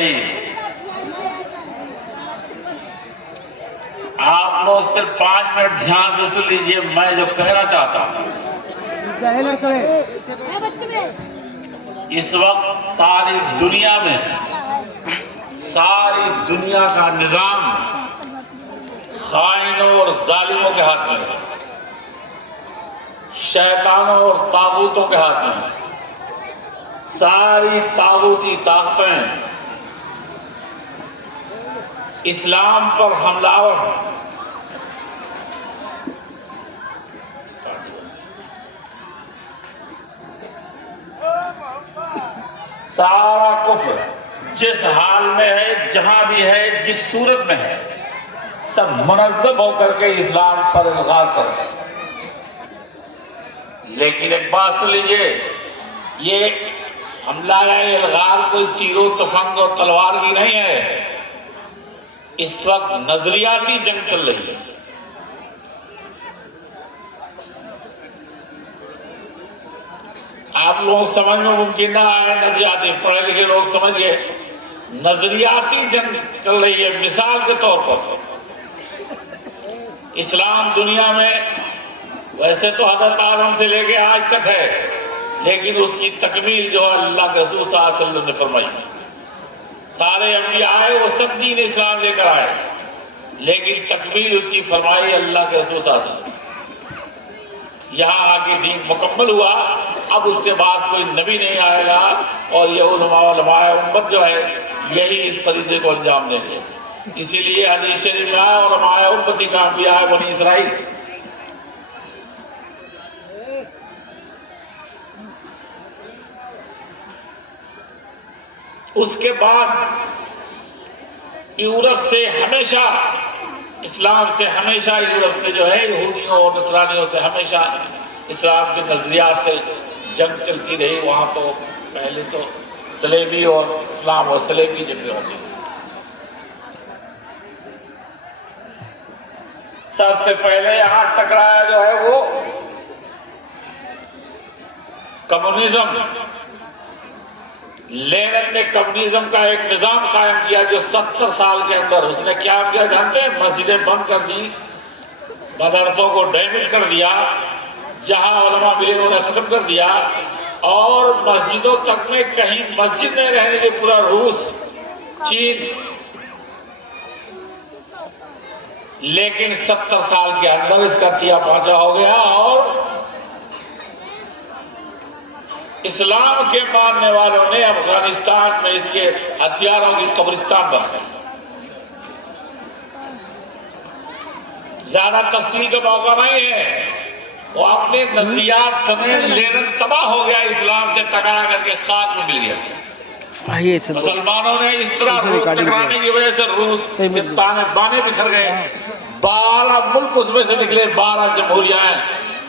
सही। आप लोग सिर्फ 5 मिनट ध्यान से सुन लीजिए, मैं जो कहना चाहता हूं। इस वक्त सारी दुनिया का निजाम खाइनों और जालिमों के हाथ में है, शैतानों और ताबूतों के हाथ में है। सारी ताबूती ताकतें इस्लाम पर हमलावर हैं। सारा कुफ्र जिस हाल में है, जहां भी है, जिस सूरत में है, सब मुनज़्ज़म होकर के इस्लाम पर इल्गार कर। लेकिन एक बात सुन लीजिए, ये हमला या इल्गार कोई तीरों तफंग और तलवार की नहीं है। इस वक्त नजरियाती जंग चल रही है। आप लोग समझ में मुमकिन ना आए, नजरियाती पढ़े लिखे लोग समझ गए, नजरियाती जंग चल रही है। मिसाल के तौर पर इस्लाम दुनिया में वैसे तो हज़रत आदम से लेके आज तक है, लेकिन उसकी तकमील जो अल्लाह के रसूल सल्लल्लाहु अलैहि वसल्लम ने फरमाई। सारे अंबिया आए, वो सब दीन इस्लाम लेकर आए, लेकिन तकमील उसकी फरमाई अल्लाह के रसूल सल्लल्लाहु अलैहि वसल्लम। यहाँ आके दीन मुकम्मल हुआ। अब उसके बाद कोई नबी नहीं आएगा और ये उलमाए उम्मत जो है यही इस फरीदे को अंजाम देंगे। इसीलिए हदीस शरीफ में आया और उलमाए उम्मती का अंबिया है बनी इस्राइल। उसके बाद यूरोप से हमेशा, इस्लाम से हमेशा, यूरोप से जो है यहूदियों और नसरानियों से हमेशा इस्लाम के नजरियात से जंग चलती रही। वहां तो पहले तो सलेबी और इस्लाम और सलेबी जंगें होती। सबसे पहले यहां टकराया जो है वो कम्युनिज्म। लेनिन ने कम्युनिज्म का एक निजाम कायम किया जो 70 साल के अंदर उसने क्या किया जानते हैं? मस्जिदें बंद कर दी, मदरसों को डैमेज कर दिया, जहां उलमा मिले उन्हें खत्म कर दिया, और मस्जिदों तक में कहीं मस्जिद नहीं रहने के पूरा रूस, चीन। लेकिन 70 साल के अंदर इसका तिया पहुंचा हो गया और इस्लाम के मानने वालों ने अफगानिस्तान में इसके हथियारों की कब्रिस्तान बनाई। ज्यादा तफसील का मौका नहीं है। वो अपने नजरियात समेत लेनिन तबाह हो गया, इस्लाम से टकरा करके खाक में मिल गया। मुसलमानों ने इस तरह टकराने की वजह से रूस के ताने बाने बिखर गए। 12 मुल्क उसमें से निकले, 12 जमहूरियां,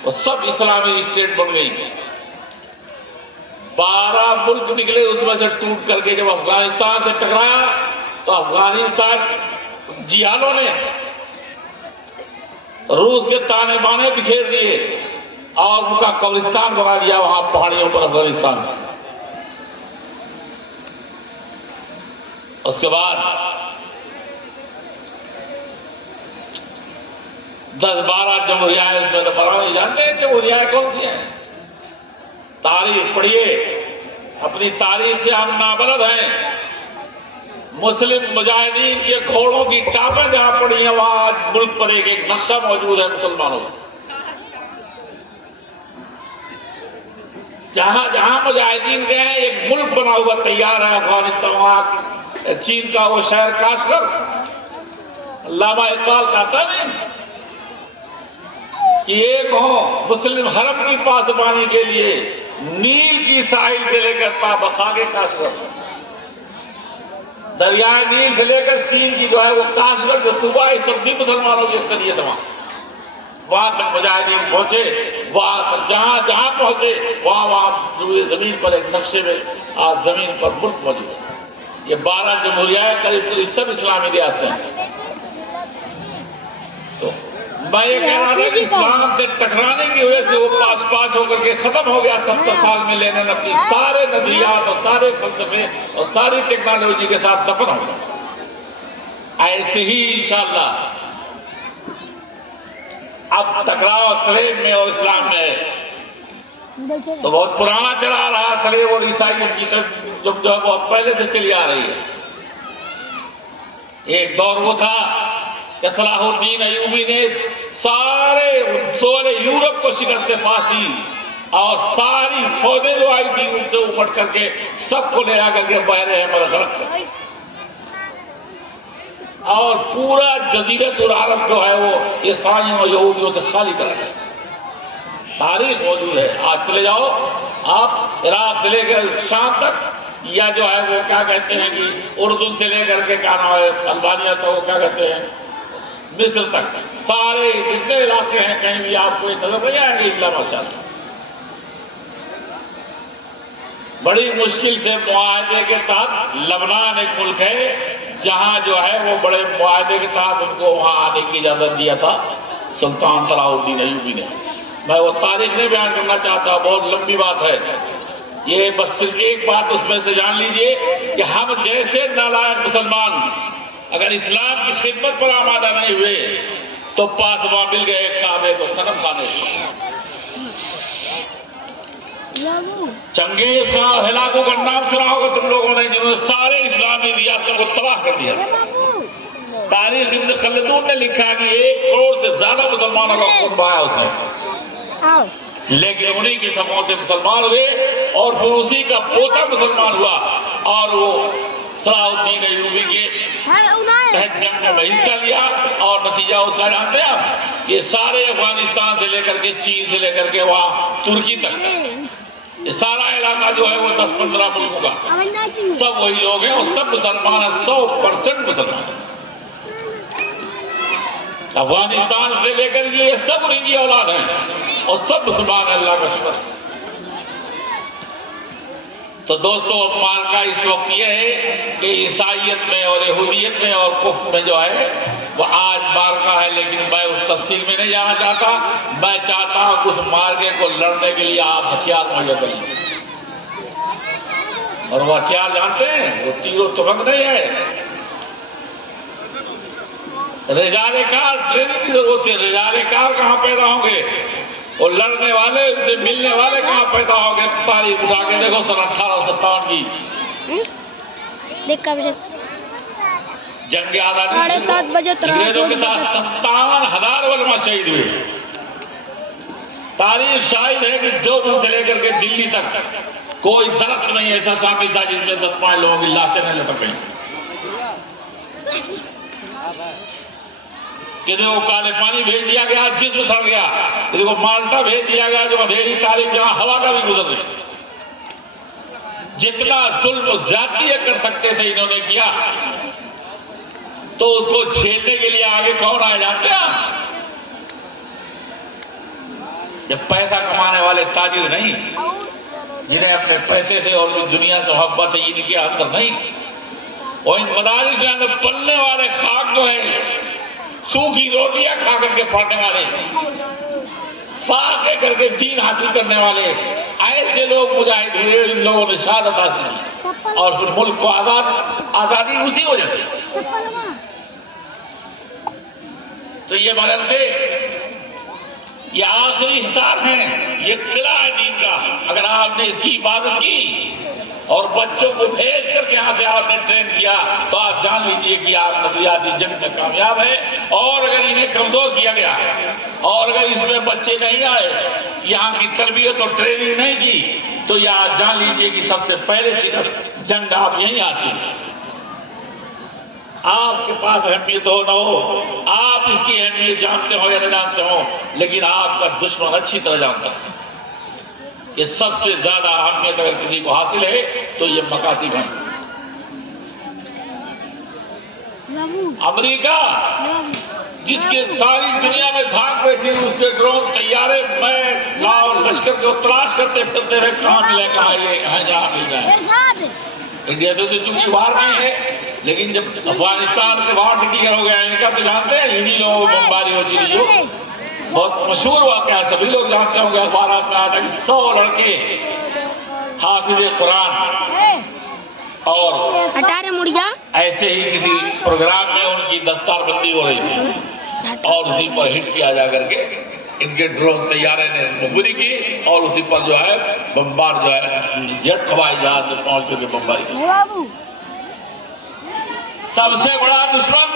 वो सब इस्लामी स्टेट बन गई। 12 मुल्क निकले, उसमें से टूट करके जब अफगानिस्तान से टकराया तो अफगानिस्तान जिहादों ने रूस के ताने बाने बिखेर दिए और उनका कब्रिस्तान बना दिया वहां पहाड़ियों पर अफगानिस्तान। उसके बाद 10-12 जमहूरियां उसमें तो बना। जानते हैं जमहूरियां कौन सी हैं? तारीख पढ़िए, अपनी तारीख से हम नाबलद हैं। मुस्लिम मुजाहिदीन के घोड़ों की टापें जहां पड़ी है वहां आज मुल्क पर एक नक्शा मौजूद है मुसलमानों का। जहां जहां मुजाहिदीन गए हैं एक मुल्क बना हुआ तैयार है अफगानिस्तान। वहां चीन का वो शहर काशगर, अल्लामा इकबाल कहता नहीं कि एक हो मुस्लिम हरम की पासबानी के लिए नील की साहिल से लेकर ताबका के काशगर, दरियाए नील से लेकर चीन की जो है वो काशगर जो सूबा है, सब भी मुसलमानों की अक्सरियत वहां तक मुजाहिदीन पहुंचे। वहां तक जहां जहां पहुंचे वहां जमीन पर एक नक्शे में आज जमीन पर मुल्क मौजूद है। ये 12 जमहूरियां करीब करीब सब इस्लामी रियासतें हैं। तो मैं ये कह रहा था कि इस्लाम से टकराने की वजह से वो पास होकर के खत्म हो गया 70 साल में लेने अपनी सारे नजरियात और सारे फलसफे और सारी टेक्नोलॉजी के साथ दफन हो गया। ऐसे ही इंशाअल्लाह अब टकराव सलेब में और इस्लाम में है तो बहुत पुराना चला रहा सलेब और ईसाइयत की तरफ जो है बहुत पहले से चली आ रही है। एक दौर वो था कि सलाहुद्दीन अय्यूबी ने सारे यूरोप को शिकस्त फांसी और सारी फौजें जो आई थी उनसे उमड़ करके सबको ले आकर के बहरे हैं और पूरा जजीरतुल अरब जो है वो ईसाइयों और यहूदियों से खाली कर दिया। तारीख मौजूद है, आज चले जाओ आप इराक से लेकर शाम तक या जो है वो क्या कहते हैं कि उर्दू से लेकर के क्या नाम है अल्बानिया तो वो क्या कहते हैं मिस्र तक सारे जितने इलाके हैं कहीं भी आपको नजर नहीं आएंगे इल्ला माशाअल्लाह। बड़ी मुश्किल से मुआहदे के तहत लबनान एक मुल्क है जहां जो है वो बड़े मुआहदे के तहत उनको वहां आने की इजाजत दिया था सुल्तान सलाहुद्दीन अय्यूबी ने। मैं वो तारीख नहीं बयान करना चाहता, बहुत लंबी बात है ये, बस सिर्फ एक बात उसमें से जान लीजिए कि हम जैसे नालायक मुसलमान अगर इस्लाम की खिदमत पर आमादा नहीं हुए तो पासवा मिल गए काबे को सनम खाने। चंगेज खान हिलाकू का नाम सुना होगा तुम लोगों ने, जिन्होंने सारे इस्लामी रियासतों को तबाह कर दिया। तारीख इब्न खल्दून ने लिखा कि 1 करोड़ से ज्यादा मुसलमानों का खून बहाया उसने, लेकिन उन्हीं के समूह से मुसलमान हुए और फिर उसी का पोता मुसलमान हुआ और वो सलाहुद्दीन अय्यूबी के तहत जंग में हिस्सा लिया और नतीजा उसका जानते हैं आप, ये सारे अफगानिस्तान से लेकर के चीन से लेकर के वहां तुर्की तक ये सारा इलाका जो है वो 10-15 मुल्कों का सब वही लोग हैं और सब मुसलमान है, 100% मुसलमान। अफगानिस्तान से लेकर के ये सब उन्हीं की औलाद है और सब मुसलमान है, अल्लाह का शुक्र। तो दोस्तों मार्का इस वक्त ये है कि ईसाइयत में और यहूदियत में और कुफ्र में जो है वो आज मार्का है, लेकिन मैं उस तफसील में नहीं जाना चाहता। मैं चाहता हूं कि उस मार्के को लड़ने के लिए आप हथियार मुहैया करिए और वो हथियार जानते हैं वो तीरों तुफंग नहीं है, रिजाले कार ट्रेनिंग की जरूरत है। रिजाले कार कहाँ पैदा होंगे, वो लड़ने वाले उनसे मिलने वाले कहाँ पैदा होंगे। तारीख उठा के देखो सन 1857 की जंग आजादी 7:30 बजे अंग्रेजों के साथ 57,000 वलमा शहीद हुए। तारीख शाहिद है कि देवबंद से लेकर के दिल्ली तक कोई दरख्त नहीं ऐसा शामिल था जिसमें 10-5 लोगों की लाशें नहीं लटक गई। किसी को काले पानी भेज दिया गया जिस्म सड़ गया, किसी को माल्टा भेज दिया गया जो अंधेरी तारीख जहां हवा का भी गुजर गई। जितना जुल्म ज्यादती कर सकते थे इन्होंने किया, तो उसको झेलने के लिए आगे कौन आए जानते हैं? जब पैसा कमाने वाले ताजिर नहीं, जिन्हें अपने पैसे से और दुनिया से मोहब्बत है इनके अंदर नहीं, और इन मदारिस के अंदर पलने वाले खाक जो है सूखी रोटियां खा करके पढ़ने वाले, फाके करके दीन हासिल करने वाले ऐसे लोग मुजाहिद हुए। इन लोगों ने शहादत हासिल की और फिर मुल्क को आजादी उसी वजह से। तो ये मदरसे ये आखिरी हिसाब है, ये किला है दीन का। अगर आपने इसकी इबादत की और बच्चों को भेज करके यहाँ से आपने ट्रेन किया तो आप जान लीजिए कि आप नजरियाती जंग में कामयाब है। और अगर इन्हें कमजोर किया गया और अगर इसमें बच्चे नहीं आए, यहाँ की तरबियत और ट्रेनिंग नहीं की, तो यह आप जान लीजिए कि सबसे पहले सिर्फ जंग आप यहीं आती है। आपके पास अहमियत हो न हो, आप इसकी अहमियत जानते हो या नहीं जानते हो, लेकिन आपका दुश्मन अच्छी तरह जानता है। ये सबसे ज्यादा अहमियत अगर किसी को हासिल है तो ये मकातिब है। अमेरिका जिसके सारी दुनिया में धाक पे थी, उसके ड्रोन तैयारे में लाओ लश्कर को तलाश करते फिरते रहे, कहाँ मिले, कहाँ ये कहाँ जहाँ मिल जाए। इंडिया तो चूंकि बाहर नहीं है, लेकिन जब अफगानिस्तान से बाहर डिक्लेयर हो गया, इनका तो जानते हैं यूनियो बमबारी होती थी, जो बहुत मशहूर वाकया है, सभी लोग जानते होंगे। अखबार में आता कि 100 लड़के हाफिज कुरान और ऐसे ही किसी प्रोग्राम में उनकी दस्तारबंदी हो रही थी और उसी पर हिट किया जा करके इनके ड्रोन तैयारे ने मजबूरी की और उसी पर जो है बमबार जो है जेट हवाई जहाज में पहुंच चुके बमबारी। सबसे बड़ा दुश्मन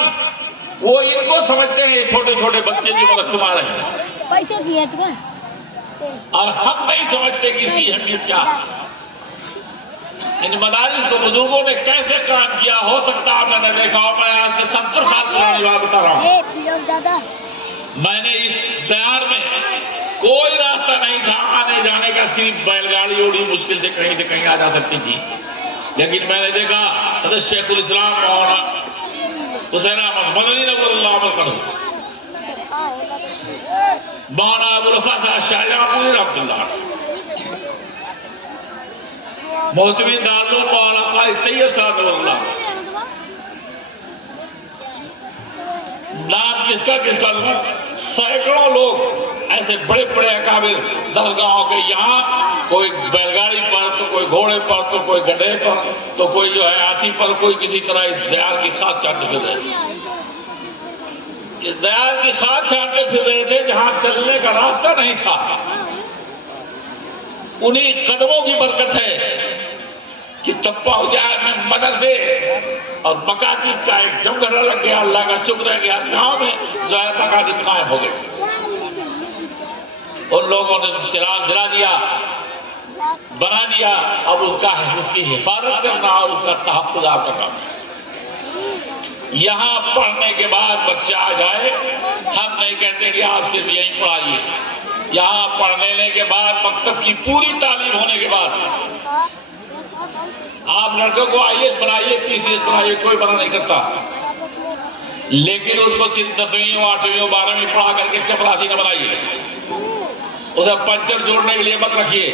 वो इनको समझते हैं, छोटे छोटे बच्चे जो मगज कमा रहे हैं, पैसे दिए थे और हम नहीं समझते कि इसकी अहमियत क्या है। इन मदारिस को बुजुर्गों ने कैसे काम किया हो सकता है मैंने देखा, और मैं आज से 70 साल पुरानी बात बता रहा हूँ। मैंने इस दयार में कोई रास्ता नहीं था आने जाने का, सिर्फ बैलगाड़ी उड़ी मुश्किल से कहीं आ जा सकती थी। लेकिन मैंने देखा हज़रत शेखुल इस्लाम मौलाना हुसैन अहमद मदनी नवरुल्लाह करूं, मौलाना अबुल फज़ल शाहजहांपुरी रहमतुल्लाह, मोहतमी दारुल मौलाना काजी तैयब साहब नवरुल्लाह, नाम किसका लूं, सैकड़ों लोग ऐसे बड़े बड़े अकाबिर दरगाहों के यहाँ, कोई बैलगाड़ी पर तो कोई घोड़े पर तो कोई गधे पर तो कोई जो है हाथी पर, कोई किसी तरह इस दयाल की खाद छाटते फिर रहे थे। इस दयाल की खाद छाटते फिर रहे थे जहां चलने का रास्ता नहीं था। उन्हीं कदमों की बरकत है कि तब पहुंच जाए मैं मदद से, और मकातिब का एक जमघटा लग गया, अल्लाह का शुक्र है गया गाँव में जो है मकातिब कायम हो गए। उन लोगों ने चिराग जला दिया, बना दिया, अब उसकी हिफाजत करना और उसका तहफ्फुज़ आपका काम। यहाँ पढ़ने के बाद बच्चा आ जाए, हम नहीं कहते कि आप सिर्फ यहीं पढ़ाइए। यहाँ पढ़ लेने के बाद, मकतब की पूरी तालीम होने के बाद आप लड़कों को IAS बनाइए, PCS बनाइए, कोई मना नहीं करता, लेकिन उसको सिर्फ 10वीं 8वीं 12वीं पढ़ा करके चपरासी न बनाइए। उसे पंचर जोड़ने के लिए मत रखिए।